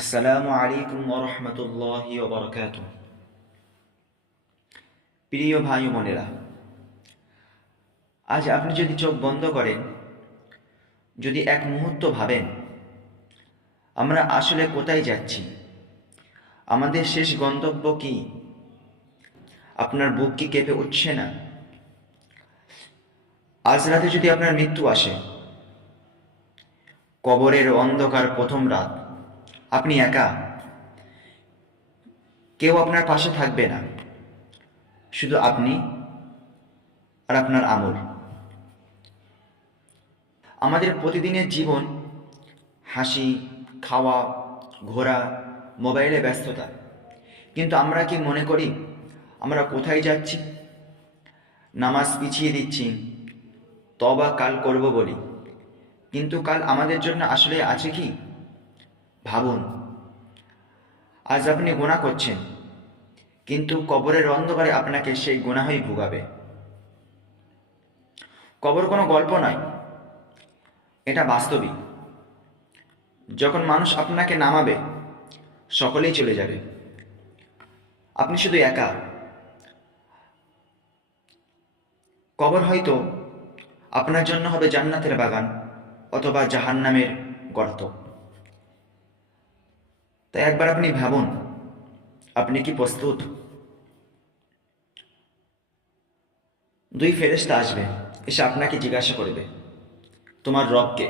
আসসালামু আলাইকুম ওয়া রাহমাতুল্লাহি ওয়া বারাকাতুহু। প্রিয় ভাই ও বোনেরা, আজ আপনি যদি চোখ বন্ধ করেন, যদি এক মুহূর্ত ভাবেন আমরা আসলে কোথায় যাচ্ছি, আমাদের শেষ গন্তব্য কি, আপনার বুক কি কেঁপে উঠছে না? আজ রাতে যদি আপনার মৃত্যু আসে, কবরের অন্ধকার প্রথম রাত, আপনি একা, কেউ আপনার পাশে থাকবে না, শুধু আপনি আর আপনার আমল। আমাদের প্রতিদিনের জীবন হাসি, খাওয়া, ঘোরা, মোবাইলে ব্যস্ততা, কিন্তু আমরা কি মনে করি আমরা কোথায় যাচ্ছি? নামাজ পিছিয়ে দিচ্ছি, তওবা কাল করব বলি, কিন্তু কাল আমাদের জন্য আসলে আছে কি? ভাবুন, আজ আপনি গুনাহ করছেন, কিন্তু কবরের অন্ধকারে আপনাকে সেই গুনাহই ভোগাবে। কবর কোনো গল্প নয়, এটা বাস্তবিক। যখন মানুষ আপনাকে নামাবে, সকলেই চলে যাবে, আপনি শুধু একা। কবর হয়তো আপনার জন্য হবে জান্নাতের বাগান অথবা জাহান্নামের গর্ত। তাই একবার আপনি ভাবুন, আপনি কি প্রস্তুত? দুই ফেরেশতা আসবে, এসে আপনাকে জিজ্ঞাসা করবে, তোমার রব কে?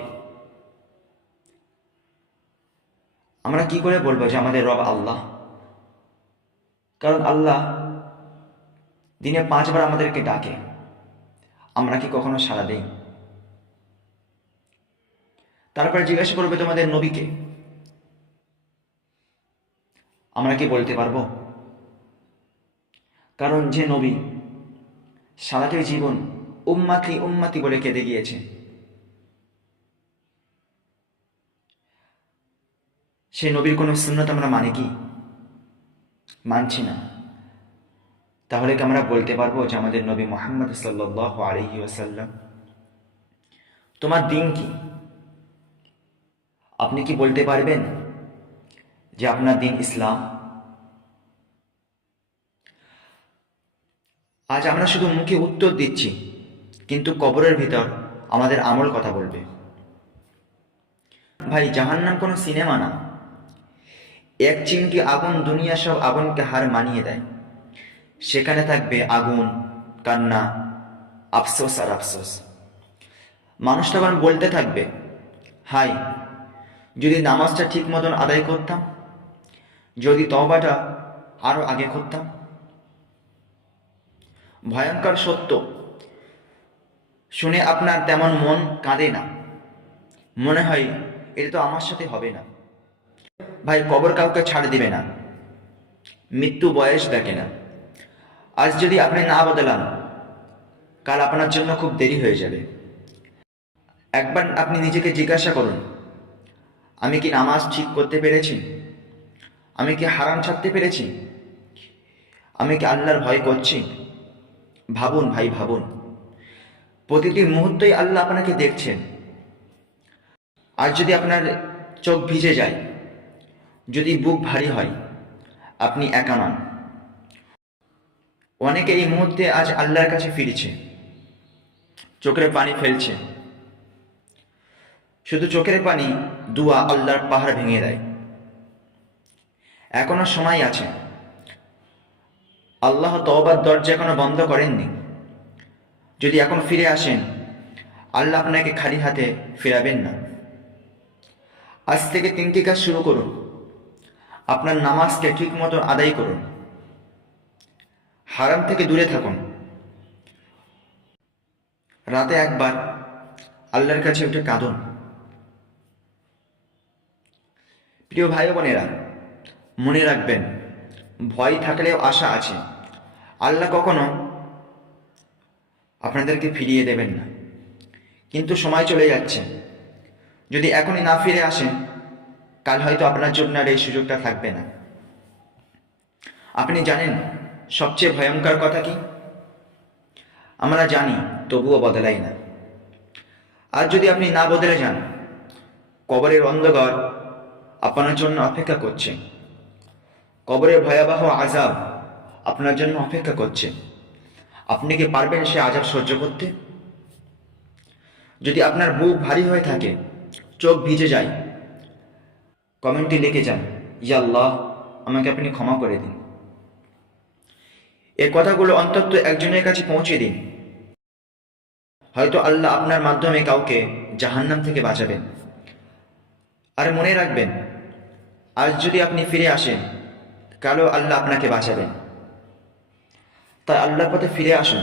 আমরা কি করে বলবো যে আমাদের রব আল্লাহ? কারণ আল্লাহ দিনে 5 বার আমাদেরকে ডাকে, আমরা কি কখনো সাড়া দেই? তারপরে জিজ্ঞাসা করবে তোমাদের নবীকে, আমরা কি বলতে পারবো? কারণ যে নবী সারাটি জীবন উম্মাতি উম্মাতি বলে কেঁদে গিয়েছে, সেই নবীর কোনো সুন্নত আমরা মানি কি? মানছি না। তাহলে কি আমরা বলতে পারবো যে আমাদের নবী মুহাম্মদ সাল্লাল্লাহু আলাইহি ওয়াসাল্লাম? তোমার দিন কি? আপনি কি বলতে পারবেন যে আপনার দিন ইসলাম? আজ আমরা শুধু মুখে উত্তর দিচ্ছি, কিন্তু কবরের ভিতর আমাদের আমল কথা বলবে। ভাই, জাহান্নাম কোনো সিনেমা না। এক চিমটি আগুন দুনিয়া সব আগুনকে হার মানিয়ে দেয়। সেখানে থাকবে আগুন, কান্না, আফসোস আর আফসোস। মানুষ তখন বলতে থাকবে, হাই, যদি নামাজটা ঠিক মতন আদায় করতাম, যদি তওবাটা আরো আগে করতাম। ভয়ঙ্কর সত্য শুনে আপনার তেমন মন কাঁদে না, মনে হয় এটা তো আমার সাথে হবে না। ভাই, কবর কাউকে ছাড় দিবে না, মৃত্যু বয়স দেখে না। আজ যদি আপনি না বদলান, কাল আপনার জন্য খুব দেরি হয়ে যাবে। একবার আপনি নিজেকে জিজ্ঞাসা করুন, আমি কি নামাজ ঠিক করতে পেরেছি? আমি কি হারাম ছাড়তে পেরেছি? আমি কি আল্লাহর ভয় করছি? ভাবুন ভাই, ভাবুন। প্রতিটি মুহূর্তেই আল্লাহ আপনাকে দেখছেন। আর যদি আপনার চোখ ভিজে যায়, যদি বুক ভারী হয়, আপনি একা নন। অনেকে এই মুহূর্তে আজ আল্লাহর কাছে ফিরেছে, চোখের পানি ফেলছে। শুধু চোখের পানি দুয়া আল্লাহর পাহাড় ভেঙে দেয়। এখনো সময় আছে। আল্লাহ তওবার দরজা এখনো বন্ধ করেননি। যদি এখন ফিরে আসেন, আল্লাহ আপনাকে খালি হাতে ফেরাবেন না। আজ থেকে 3টি কাজ শুরু করুন। আপনার নামাজকে ঠিক মতো আদায় করুন, হারাম থেকে দূরে থাকুন, রাতে একবার আল্লাহর কাছে উঠে কাঁদুন। প্রিয় ভাই বোনেরা, মনে রাখবেন, ভয় থাকলেও আশা আছে। আল্লাহ কখনো আপনাদেরকে ফিরিয়ে দেবেন না, কিন্তু সময় চলে যাচ্ছে। যদি এখনই না ফিরে আসেন, কাল হয়তো আপনার জন্য আর এই সুযোগটা থাকবে না। আপনি জানেন সবচেয়ে ভয়ঙ্কর কথা কি? আমরা জানি, তবুও বদলাই না। আর যদি আপনি না বদলে যান, কবরের অন্ধকার আপনার জন্য অপেক্ষা করছে। কবরের ভয়াবহ আযাব আপনার জন্য অপেক্ষা করছে। আপনি কি পারবেন সে আযাব সহ্য করতে? যদি আপনার বুক ভারী হয়ে থাকে, চোখ ভিজে যায়, কমেন্টে লিখে যান, ইয়া আল্লাহ, আমাকে আপনি ক্ষমা করে দিন। এই কথাগুলো অন্তত একজনের কাছে পৌঁছে দিন। হয়তো আল্লাহ আপনার মাধ্যমে কাউকে জাহান্নাম থেকে বাঁচাবেন। আর মনে রাখবেন, আজ যদি আপনি ফিরে আসেন, কালও আল্লাহ আপনাকে বাঁচাবেন। তাই আল্লাহর পথে ফিরে আসুন।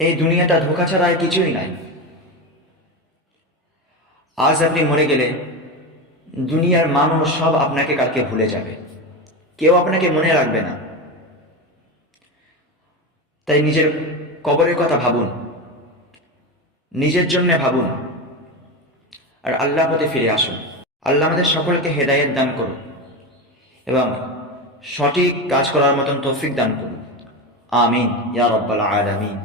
এই দুনিয়াটা ধোঁকা ছাড়া আর কিছুই নাই। আজ আপনি মরে গেলে দুনিয়ার মানুষ সব আপনাকে কালকে ভুলে যাবে, কেউ আপনাকে মনে রাখবে না। তাই নিজের কবরের কথা ভাবুন, নিজের জন্য ভাবুন, আর আল্লাহর পথে ফিরে আসুন। আল্লাহ আমাদের সকলকে হেদায়েত দান করুন এবং সঠিক কাজ করার মতন তৌফিক দান করুন। আমিন ইয়া রাব্বাল আলামিন।